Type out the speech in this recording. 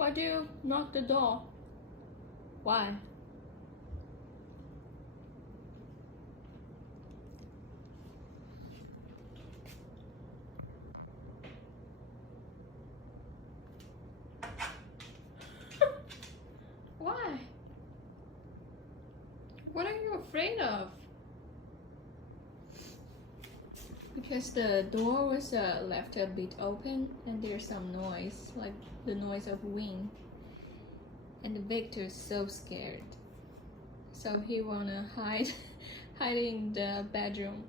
Why do you knock the door? Why? Why? What are you afraid of? Because the door was left a bit open and there's some noise, like the noise of wind. And Victor's so scared. So he wanna hide in the bedroom.